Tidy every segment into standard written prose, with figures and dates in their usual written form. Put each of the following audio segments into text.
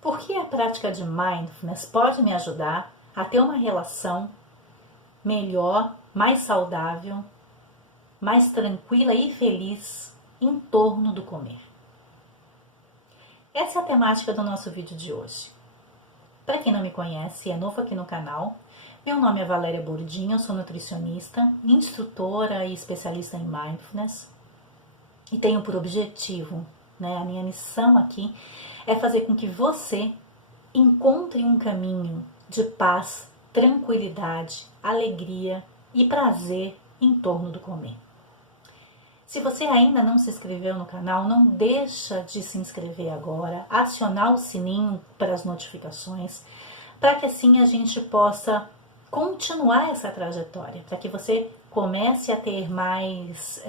Por que a prática de mindfulness pode me ajudar a ter uma relação melhor, mais saudável, mais tranquila e feliz em torno do comer? Essa é a temática do nosso vídeo de hoje. Para quem não me conhece e é novo aqui no canal, meu nome é Valéria Bordinho, eu sou nutricionista, instrutora e especialista em mindfulness e tenho por objetivo, a minha missão aqui é fazer com que você encontre um caminho de paz, tranquilidade, alegria e prazer em torno do comer. Se você ainda não se inscreveu no canal, não deixa de se inscrever agora, acionar o sininho para as notificações, para que assim a gente possa continuar essa trajetória, para que você comece a ter mais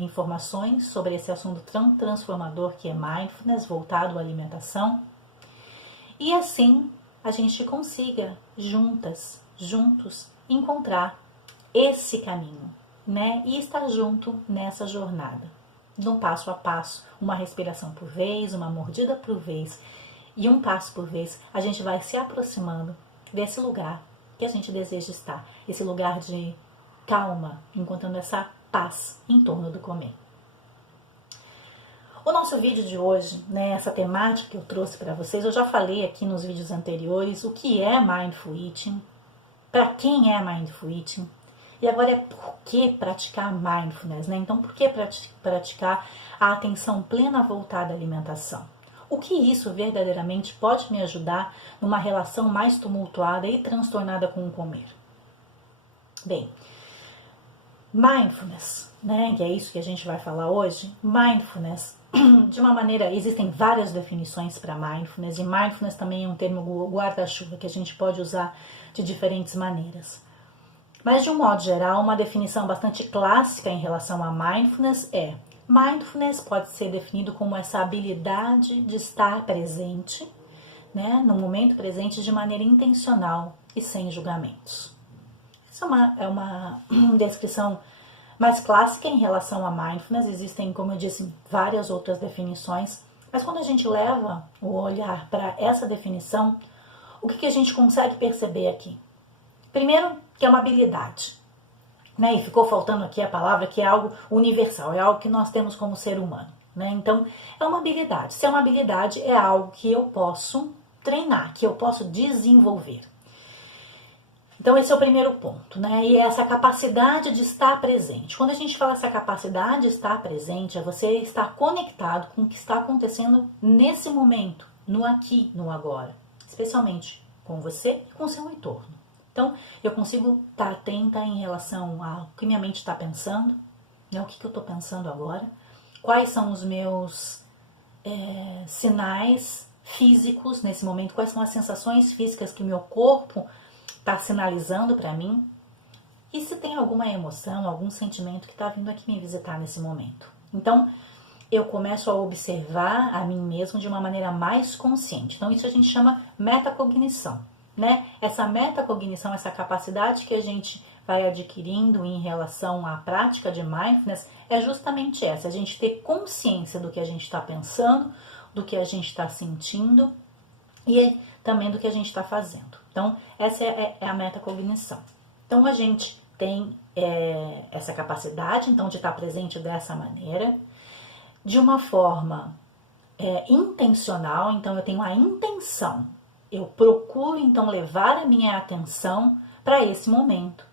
informações sobre esse assunto tão transformador que é mindfulness, voltado à alimentação, e assim a gente consiga juntos, encontrar esse caminho, e estar junto nessa jornada, no passo a passo, uma respiração por vez, uma mordida por vez e um passo por vez, a gente vai se aproximando desse lugar que a gente deseja estar, esse lugar de calma, encontrando essa paz em torno do comer. O nosso vídeo de hoje, essa temática que eu trouxe para vocês, eu já falei aqui nos vídeos anteriores o que é Mindful Eating, para quem é Mindful Eating, e agora é por que praticar Mindfulness, Então, por que praticar a atenção plena voltada à alimentação? O que isso verdadeiramente pode me ajudar numa relação mais tumultuada e transtornada com o comer? Bem, Mindfulness, que é isso que a gente vai falar hoje, Mindfulness, de uma maneira, existem várias definições para Mindfulness, e Mindfulness também é um termo guarda-chuva que a gente pode usar de diferentes maneiras. Mas, de um modo geral, uma definição bastante clássica em relação a Mindfulness é: Mindfulness pode ser definido como essa habilidade de estar presente, no momento presente de maneira intencional e sem julgamentos. Essa é uma descrição mais clássica em relação a Mindfulness. Existem, como eu disse, várias outras definições, mas quando a gente leva o olhar para essa definição, o que a gente consegue perceber aqui? Primeiro, que é uma habilidade, e ficou faltando aqui a palavra que é algo universal, é algo que nós temos como ser humano, Então, é uma habilidade. Se é uma habilidade, é algo que eu posso treinar, que eu posso desenvolver. Então, esse é o primeiro ponto, E essa capacidade de estar presente. Quando a gente fala essa capacidade de estar presente, é você estar conectado com o que está acontecendo nesse momento, no aqui, no agora, especialmente com você e com o seu entorno. Então, eu consigo estar atenta em relação ao que minha mente está pensando, o que eu estou pensando agora, quais são os meus sinais físicos nesse momento, quais são as sensações físicas que o meu corpo está sinalizando para mim, e se tem alguma emoção, algum sentimento que está vindo aqui me visitar nesse momento. Então, eu começo a observar a mim mesmo de uma maneira mais consciente. Então, isso a gente chama metacognição. Essa metacognição, essa capacidade que a gente vai adquirindo em relação à prática de mindfulness é justamente essa, a gente ter consciência do que a gente está pensando, do que a gente está sentindo e também do que a gente está fazendo. Então, essa é a metacognição. Então, a gente tem essa capacidade, então, de estar presente dessa maneira, de uma forma intencional. Então, eu tenho a intenção. Eu procuro, então, levar a minha atenção para esse momento,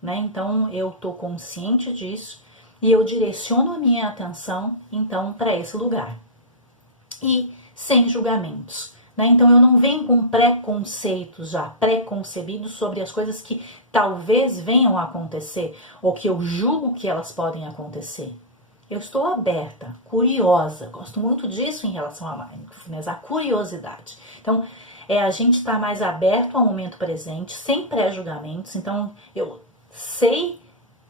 Então, eu estou consciente disso e eu direciono a minha atenção, então, para esse lugar. E sem julgamentos, Então, eu não venho com preconceitos já preconcebidos sobre as coisas que talvez venham a acontecer ou que eu julgo que elas podem acontecer. Eu estou aberta, curiosa, gosto muito disso em relação a mindfulness, a curiosidade. Então, a gente estar mais aberto ao momento presente, sem pré-julgamentos. Então, eu sei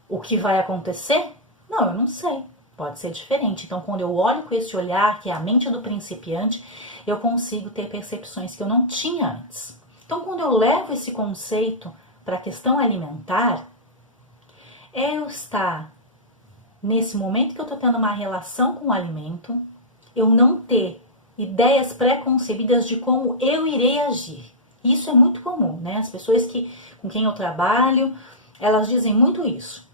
o que vai acontecer? Não, eu não sei. Pode ser diferente. Então, quando eu olho com esse olhar, que é a mente do principiante, eu consigo ter percepções que eu não tinha antes. Então, quando eu levo esse conceito para a questão alimentar, é eu estar nesse momento que eu estou tendo uma relação com o alimento, eu não ter ideias pré-concebidas de como eu irei agir. Isso é muito comum, né? As pessoas com quem eu trabalho, elas dizem muito isso.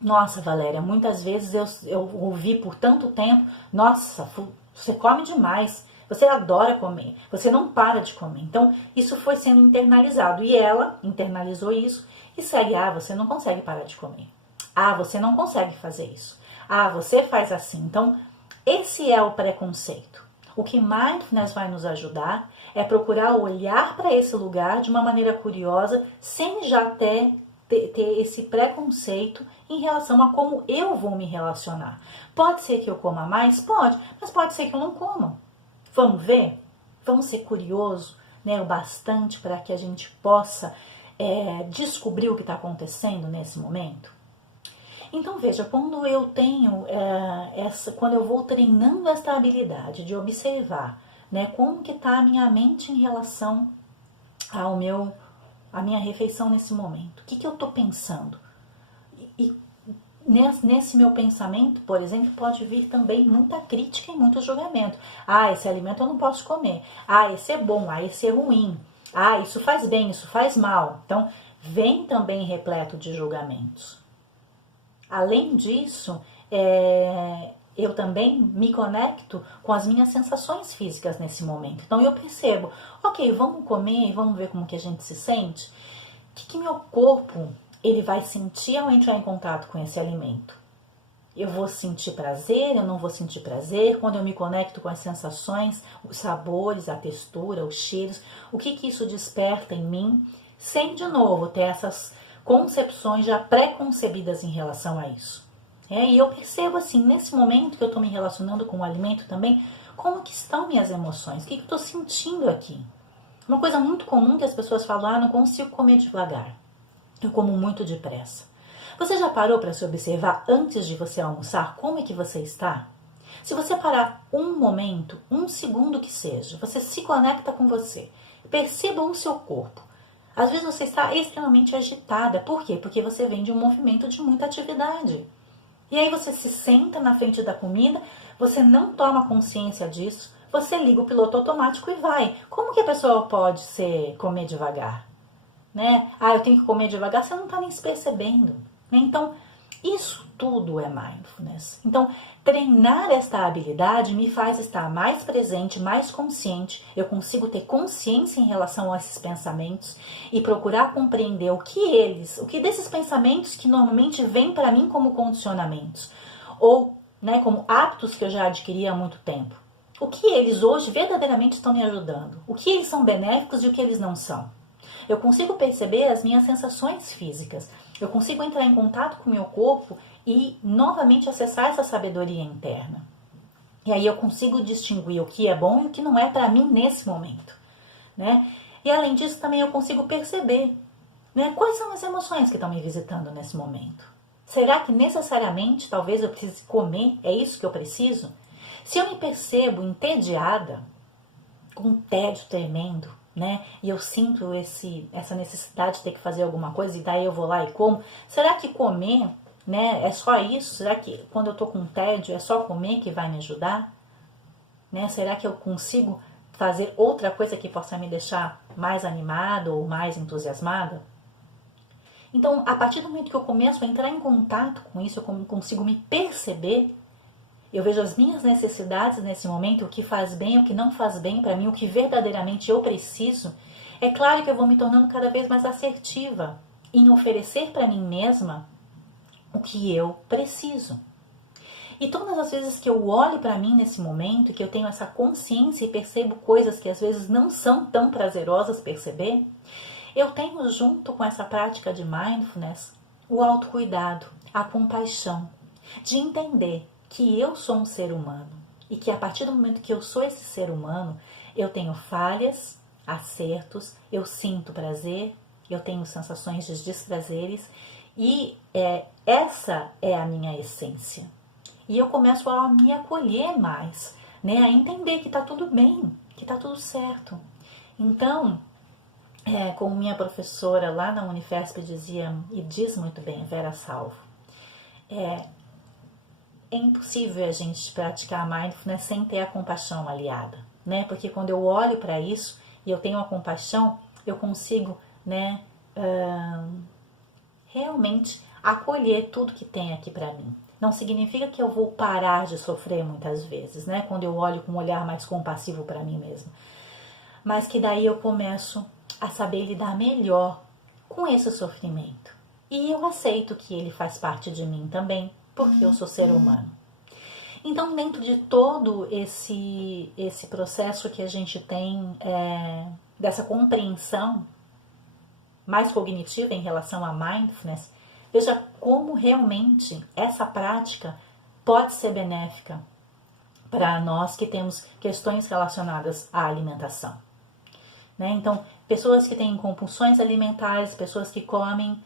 Nossa, Valéria, muitas vezes eu ouvi por tanto tempo, nossa, você come demais, você adora comer, você não para de comer. Então, isso foi sendo internalizado e ela internalizou isso e segue, você não consegue parar de comer. Você não consegue fazer isso. Você faz assim. Então, esse é o preconceito. O que Mindfulness vai nos ajudar é procurar olhar para esse lugar de uma maneira curiosa, sem já ter esse preconceito em relação a como eu vou me relacionar. Pode ser que eu coma mais? Pode, mas pode ser que eu não coma. Vamos ver? Vamos ser curiosos, né, o bastante para que a gente possa descobrir o que está acontecendo nesse momento? Então veja, quando eu tenho quando eu vou treinando essa habilidade de observar, né, como que está a minha mente em relação a minha refeição nesse momento. O que eu estou pensando? E nesse meu pensamento, por exemplo, pode vir também muita crítica e muito julgamento. Esse alimento eu não posso comer. Esse é bom. Esse é ruim. Isso faz bem, isso faz mal. Então, vem também repleto de julgamentos. Além disso, eu também me conecto com as minhas sensações físicas nesse momento. Então eu percebo, ok, vamos comer, vamos ver como que a gente se sente. O que meu corpo ele vai sentir ao entrar em contato com esse alimento? Eu vou sentir prazer, eu não vou sentir prazer? Quando eu me conecto com as sensações, os sabores, a textura, os cheiros, o que isso desperta em mim? Sem, de novo, ter essas concepções já pré-concebidas em relação a isso. E eu percebo assim, nesse momento que eu estou me relacionando com o alimento também, como que estão minhas emoções, o que eu estou sentindo aqui. Uma coisa muito comum que as pessoas falam, não consigo comer devagar, eu como muito depressa. Você já parou para se observar antes de você almoçar como é que você está? Se você parar um momento, um segundo que seja, você se conecta com você, perceba o seu corpo. Às vezes você está extremamente agitada. Por quê? Porque você vem de um movimento de muita atividade. E aí você se senta na frente da comida, você não toma consciência disso, você liga o piloto automático e vai. Como que a pessoa pode comer devagar? Né? Eu tenho que comer devagar, você não está nem se percebendo. Né? Então, isso tudo é mindfulness. Então, treinar esta habilidade me faz estar mais presente, mais consciente. Eu consigo ter consciência em relação a esses pensamentos e procurar compreender o que desses pensamentos que normalmente vêm para mim como condicionamentos ou, né, como hábitos que eu já adquiri há muito tempo. O que eles hoje verdadeiramente estão me ajudando? O que eles são benéficos e o que eles não são? Eu consigo perceber as minhas sensações físicas. Eu consigo entrar em contato com o meu corpo e novamente acessar essa sabedoria interna. E aí eu consigo distinguir o que é bom e o que não é para mim nesse momento. Né? E além disso também eu consigo perceber, né, quais são as emoções que estão me visitando nesse momento. Será que necessariamente talvez eu precise comer? É isso que eu preciso? Se eu me percebo entediada, com um tédio tremendo, né? E eu sinto essa necessidade de ter que fazer alguma coisa e daí eu vou lá e como. Será que comer, né, é só isso? Será que quando eu tô com tédio é só comer que vai me ajudar? Né? Será que eu consigo fazer outra coisa que possa me deixar mais animada ou mais entusiasmada? Então, a partir do momento que eu começo a entrar em contato com isso, eu consigo me perceber. Eu vejo as minhas necessidades nesse momento, o que faz bem, o que não faz bem para mim, o que verdadeiramente eu preciso. É claro que eu vou me tornando cada vez mais assertiva em oferecer para mim mesma o que eu preciso. E todas as vezes que eu olho para mim nesse momento, que eu tenho essa consciência e percebo coisas que às vezes não são tão prazerosas perceber, eu tenho junto com essa prática de mindfulness o autocuidado, a compaixão, de entender que eu sou um ser humano e que a partir do momento que eu sou esse ser humano, eu tenho falhas, acertos, eu sinto prazer, eu tenho sensações de desprazeres e essa é a minha essência. E eu começo a me acolher mais, né, a entender que está tudo bem, que está tudo certo. Então, como minha professora lá na Unifesp dizia, e diz muito bem, Vera Salvo, é impossível a gente praticar mindfulness sem ter a compaixão aliada, né? Porque quando eu olho para isso e eu tenho a compaixão, eu consigo, né, realmente acolher tudo que tem aqui para mim. Não significa que eu vou parar de sofrer muitas vezes, né? Quando eu olho com um olhar mais compassivo para mim mesma. Mas que daí eu começo a saber lidar melhor com esse sofrimento. E eu aceito que ele faz parte de mim também, porque eu sou ser humano. Então, dentro de todo esse processo que a gente tem, dessa compreensão mais cognitiva em relação a mindfulness, veja como realmente essa prática pode ser benéfica para nós que temos questões relacionadas à alimentação. Né? Então, pessoas que têm compulsões alimentares, pessoas que comem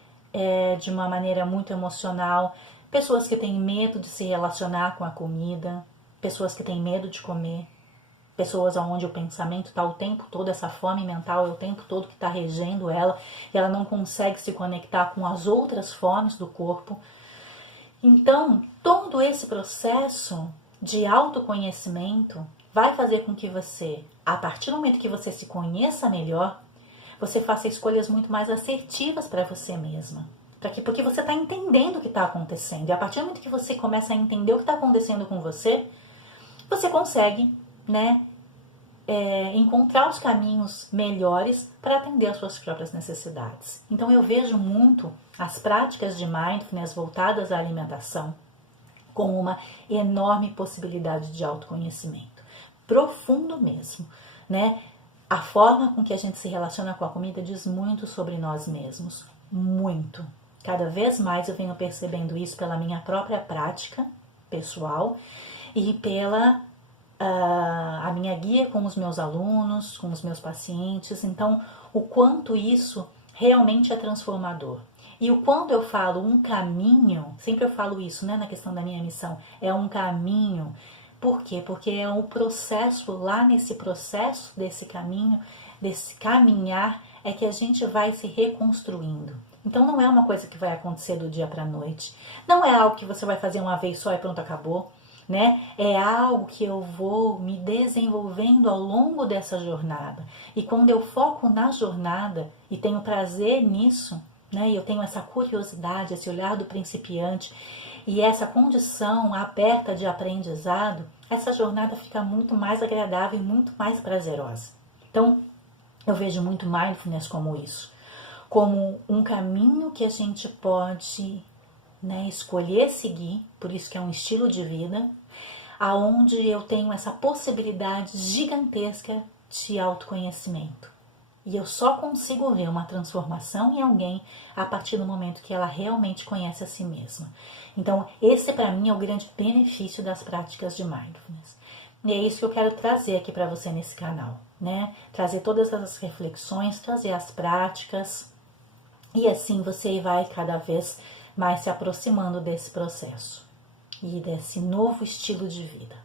de uma maneira muito emocional, pessoas que têm medo de se relacionar com a comida, pessoas que têm medo de comer, pessoas onde o pensamento está o tempo todo, essa fome mental é o tempo todo que está regendo ela, e ela não consegue se conectar com as outras fomes do corpo. Então, todo esse processo de autoconhecimento vai fazer com que você, a partir do momento que você se conheça melhor, você faça escolhas muito mais assertivas para você mesma. Porque você está entendendo o que está acontecendo. E a partir do momento que você começa a entender o que está acontecendo com você, você consegue, né, encontrar os caminhos melhores para atender às suas próprias necessidades. Então eu vejo muito as práticas de mindfulness voltadas à alimentação como uma enorme possibilidade de autoconhecimento. Profundo mesmo, né? A forma com que a gente se relaciona com a comida diz muito sobre nós mesmos. Muito. Cada vez mais eu venho percebendo isso pela minha própria prática pessoal e pela a minha guia com os meus alunos, com os meus pacientes. Então, o quanto isso realmente é transformador. E o quando eu falo um caminho, sempre eu falo isso, né, na questão da minha missão, é um caminho. Por quê? Porque é um processo, lá nesse processo desse caminho, desse caminhar, é que a gente vai se reconstruindo. Então não é uma coisa que vai acontecer do dia para a noite. Não é algo que você vai fazer uma vez só e pronto, acabou. Né? É algo que eu vou me desenvolvendo ao longo dessa jornada. E quando eu foco na jornada e tenho prazer nisso, né? E eu tenho essa curiosidade, esse olhar do principiante e essa condição aberta de aprendizado, essa jornada fica muito mais agradável e muito mais prazerosa. Então, eu vejo muito mindfulness como isso, como um caminho que a gente pode, né, escolher seguir, por isso que é um estilo de vida, aonde eu tenho essa possibilidade gigantesca de autoconhecimento. E eu só consigo ver uma transformação em alguém a partir do momento que ela realmente conhece a si mesma. Então, esse para mim é o grande benefício das práticas de mindfulness. E é isso que eu quero trazer aqui para você nesse canal, né? Trazer todas as reflexões, trazer as práticas, e assim você vai cada vez mais se aproximando desse processo e desse novo estilo de vida.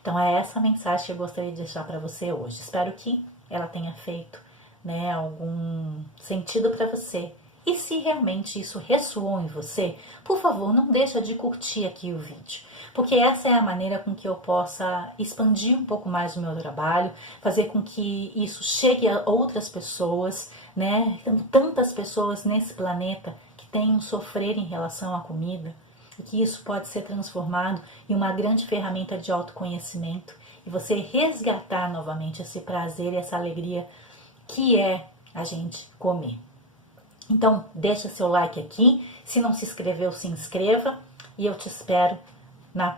Então é essa mensagem que eu gostaria de deixar para você hoje. Espero que ela tenha feito, né, algum sentido para você. E se realmente isso ressoou em você, por favor, não deixa de curtir aqui o vídeo, porque essa é a maneira com que eu possa expandir um pouco mais o meu trabalho, fazer com que isso chegue a outras pessoas, né? Tantas pessoas nesse planeta que têm um sofrer em relação à comida, e que isso pode ser transformado em uma grande ferramenta de autoconhecimento e você resgatar novamente esse prazer e essa alegria que é a gente comer. Então, deixa seu like aqui. Se não se inscreveu, se inscreva. E eu te espero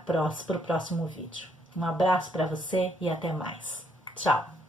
para o próximo vídeo. Um abraço para você e até mais. Tchau!